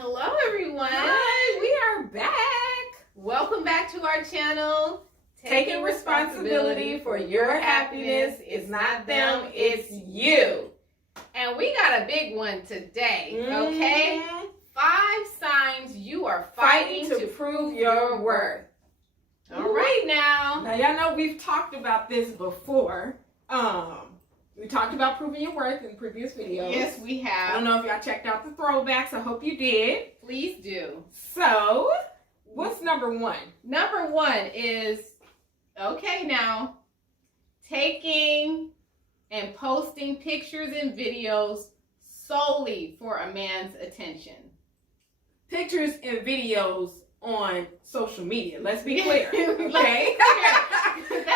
Hello, everyone. Hi, we are back. Welcome back to our channel. Taking responsibility for your happiness is not them, it's you. And we got a big one today, okay? 5 signs you are fighting to prove your worth. All right now. Now, y'all know we've talked about this before. We talked about proving your worth in previous videos. Yes, we I have. don't know if y'all checked out the throwbacks. I hope you did. Please do. So, what's number 1? Number 1 is, okay now, taking and posting pictures and videos solely for a man's attention. Pictures and videos on social media. Let's be clear. Okay?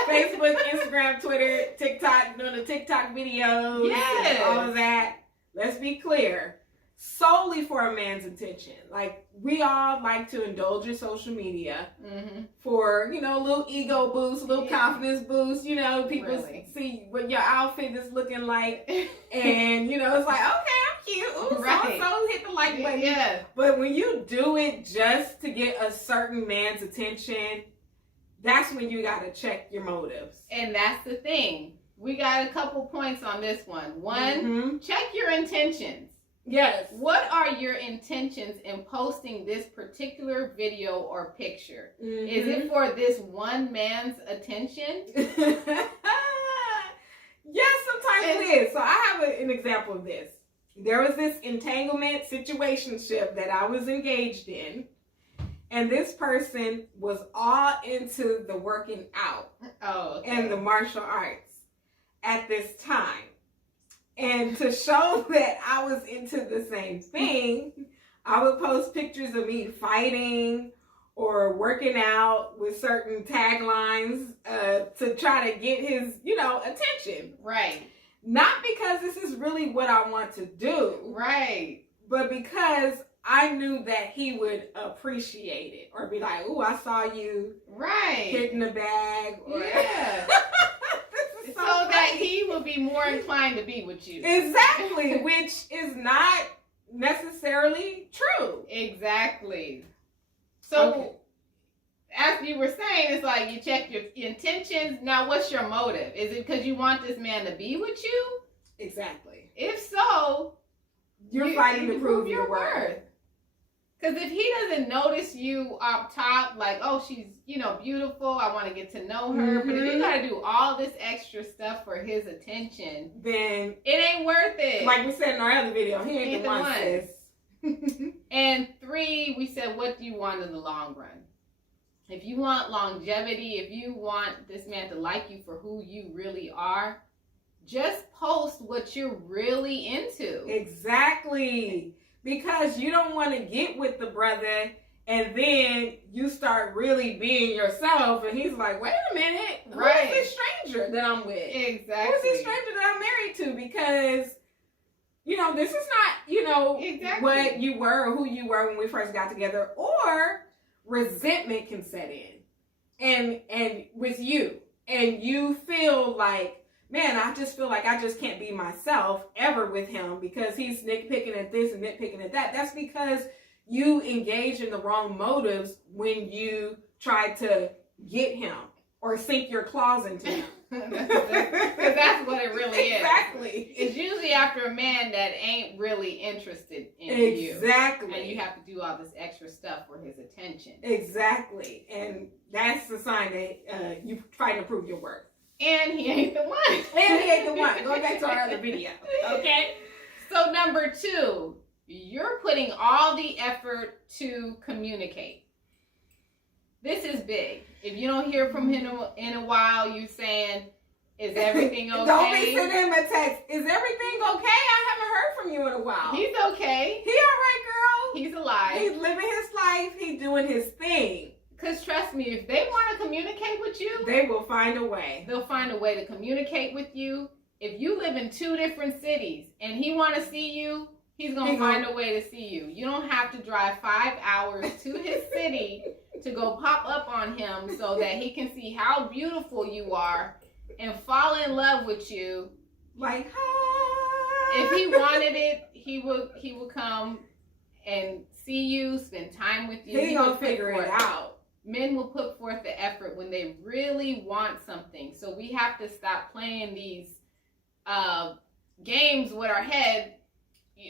Facebook, Instagram, Twitter, TikTok, doing the TikTok videos, Yes. and all of that. Let's be clear. Solely for a man's attention. Like, we all like to indulge in social media for, a little ego boost, a little confidence boost. People see what your outfit is looking like. And, it's like, okay, I'm cute. Ooh, Right. so hit the like button. Yeah. But when you do it just to get a certain man's attention, that's when you got to check your motives. And that's the thing. We got a couple points on this one. One, check your intentions. Yes. What are your intentions in posting this particular video or picture? Is it for this one man's attention? Yes, sometimes it is. So I have an example of this. There was this entanglement situationship that I was engaged in. And this person was all into the working out and the martial arts at this time. And to show that I was into the same thing, I would post pictures of me fighting or working out with certain taglines to try to get his, attention. Right. Not because this is really what I want to do. Right. But because I knew that he would appreciate it or be like, "Ooh, I saw you hitting the bag." Or, yeah. So that he will be more inclined to be with you. Exactly, which is not necessarily true. Exactly. So, as you were saying, it's like you check your intentions. Now, what's your motive? Is it because you want this man to be with you? Exactly. If so, you're fighting to prove your worth. Because if he doesn't notice you up top, like, oh, she's, beautiful, I want to get to know her. But if you got to do all this extra stuff for his attention, then it ain't worth it. Like we said in our other video, he ain't the one, sis. And 3, we said, what do you want in the long run? If you want longevity, if you want this man to like you for who you really are, just post what you're really into. Exactly. Because you don't want to get with the brother and then you start really being yourself and he's like, wait a minute, who's this stranger that I'm with? Exactly. Who's this stranger that I'm married to? Because, this is not, what you were or who you were when we first got together. Or resentment can set in and with you. And you feel like, man, I just feel like I just can't be myself ever with him because he's nitpicking at this and nitpicking at that. That's because you engage in the wrong motives when you try to get him or sink your claws into him. Because that's what it really is. Exactly. It's usually after a man that ain't really interested in you. Exactly. And you have to do all this extra stuff for his attention. Exactly. And that's the sign that you're trying to prove your worth. And he ain't the one. And he ain't the one. Going back to our other video. Okay? So number 2, you're putting all the effort to communicate. This is big. If you don't hear from him in a while, you saying, is everything okay? Don't be sending him a text. Is everything okay? I haven't heard from you in a while. He's okay. He all right, girl. He's alive. He's living his life. He's doing his thing. Because trust me, if they want to communicate with you, they will find a way. They'll find a way to communicate with you. If you live in 2 different cities and he want to see you, he's going to find a way to see you. You don't have to drive 5 hours to his city to go pop up on him so that he can see how beautiful you are and fall in love with you. Like, hi. If he wanted it, he would come and see you, spend time with you. He gonna figure it out. Men will put forth the effort when they really want something. So we have to stop playing these games with our head.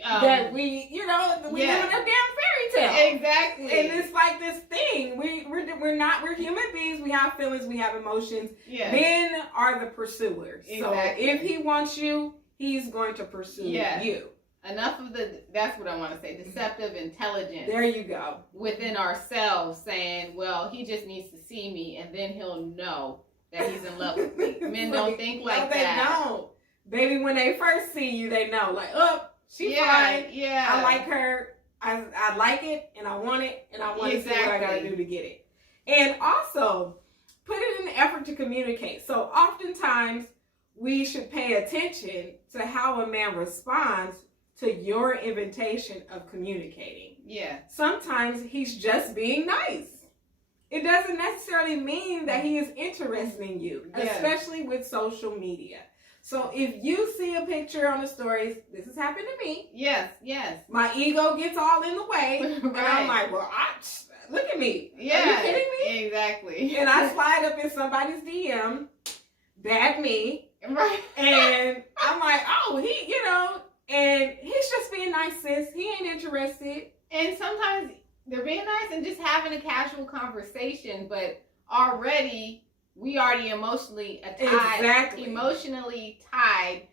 That we live in a damn fairy tale. Exactly. And it's like this thing. We're human beings. We have feelings. We have emotions. Yeah. Men are the pursuers. Exactly. So if he wants you, he's going to pursue you. Enough of that's what I want to say, deceptive intelligence. There you go. Within ourselves saying, well, he just needs to see me and then he'll know that he's in love with me. Men don't think like that. They don't. Baby, when they first see you, they know. Like, oh, she's fine. Yeah. I like her. I like it and I want it and I want to see what I gotta do to get it. And also, put it in the effort to communicate. So oftentimes, we should pay attention to how a man responds to your invitation of communicating. Yeah. Sometimes he's just being nice. It doesn't necessarily mean that he is interested in you, especially with social media. So if you see a picture on the stories, this has happened to me. Yes. My ego gets all in the way. Right. And I'm like, well, look at me. Yeah. Are you kidding me? Exactly. And I slide up in somebody's DM, bad me. Right. And I'm like, oh, and he's just being nice, sis. He ain't interested. And sometimes they're being nice and just having a casual conversation, but we already emotionally tied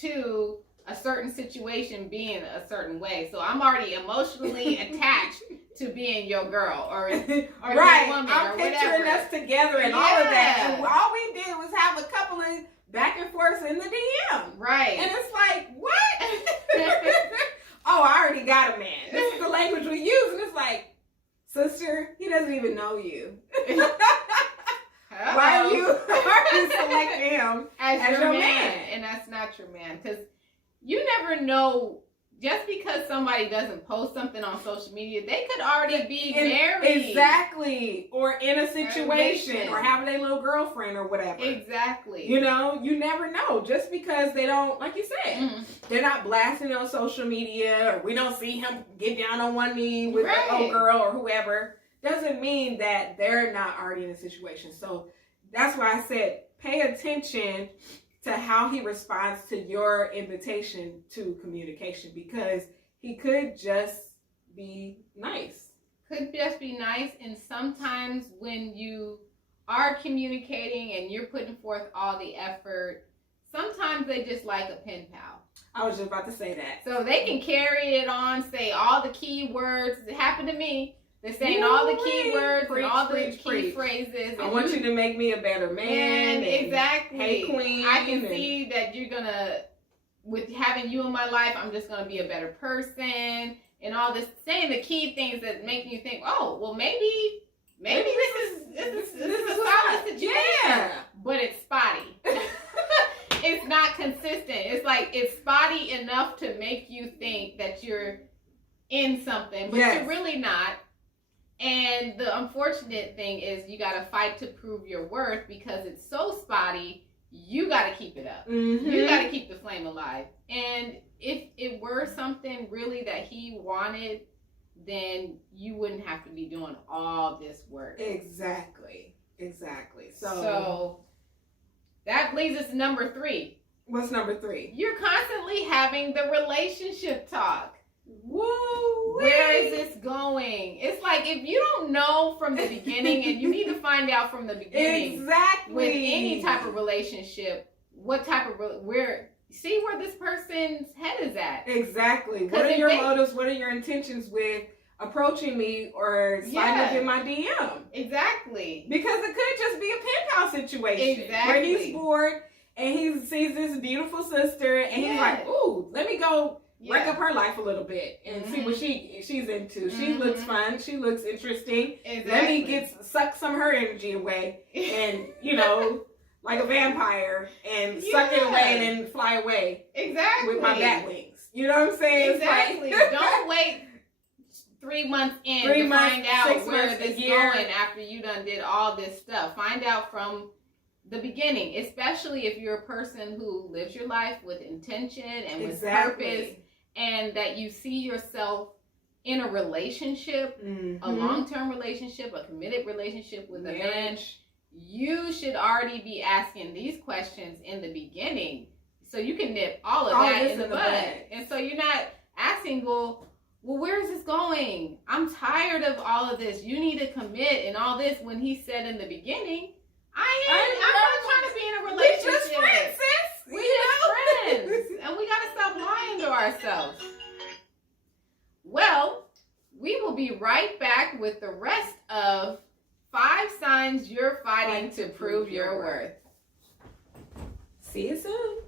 to a certain situation being a certain way. So I'm already emotionally attached to being your girl or right. your woman I'm or picturing whatever. us together and all of that. And all we did was have a couple of back and forth in the DM. Right. And it's like, what? Oh, I already got a man. This is the language we use. And it's like, sister, he doesn't even know you. Why are you selecting him as your man? And that's not your man. Because you never know, just because somebody doesn't post something on social media, they could already be married. Exactly. Or in a situation. Or having a little girlfriend or whatever. Exactly. You never know. Just because they don't, like you said, they're not blasting on social media, or we don't see him get down on one knee with an old girl or whoever, doesn't mean that they're not already in a situation. So that's why I said pay attention to how he responds to your invitation to communication, because he could just be nice. Could just be nice, and sometimes when you are communicating and you're putting forth all the effort, sometimes they just like a pen pal. I was just about to say that. So they can carry it on, say all the key words. It happened to me. They're saying all the key words and all the key phrases. I want you to make me a better man. Exactly. Hey, queen. I can see that you're going to, with having you in my life, I'm just going to be a better person. And all this, saying the key things that make you think, oh, well, maybe this is a solid situation. Yeah. But it's spotty. It's not consistent. It's spotty enough to make you think that you're in something, but you're really not. And the unfortunate thing is you got to fight to prove your worth, because it's so spotty. You got to keep it up. Mm-hmm. You got to keep the flame alive. And if it were something really that he wanted, then you wouldn't have to be doing all this work. Exactly. So that leads us to number 3. What's number 3? You're constantly having the relationship talk. Woo! Where is this going? It's like, if you don't know from the beginning, and you need to find out from the beginning. Exactly. With any type of relationship, see where this person's head is at. Exactly. What are your motives? What are your intentions with approaching me or sliding up in my DM? Exactly. Because it could just be a pen pal situation. Exactly. Where he's bored and he sees this beautiful sister and he's like, ooh, let me go wreck up her life a little bit and see what she's into. She looks fun. She looks interesting. Exactly. Let me suck some of her energy away and, like a vampire and suck it away and then fly away. Exactly. With my bat wings. You know what I'm saying? Exactly. Don't wait 3 months in to find out where this is going after you done did all this stuff. Find out from the beginning, especially if you're a person who lives your life with intention and with purpose, and that you see yourself in a relationship, Mm-hmm. a long-term relationship, a committed relationship with a man, Marriage. you should already be asking these questions in the beginning, so you can nip all of All that this in the in the bud. bud. And so you're not asking, well, where's this going? I'm tired of all of this. You need to commit and all this, when he said in the beginning, I'm not trying to be in a We relationship. just friends, sis. We just friends. And we got to stop lying to ourselves. Well, we will be right back with the rest of 5 signs you're fighting to prove your worth. See you soon.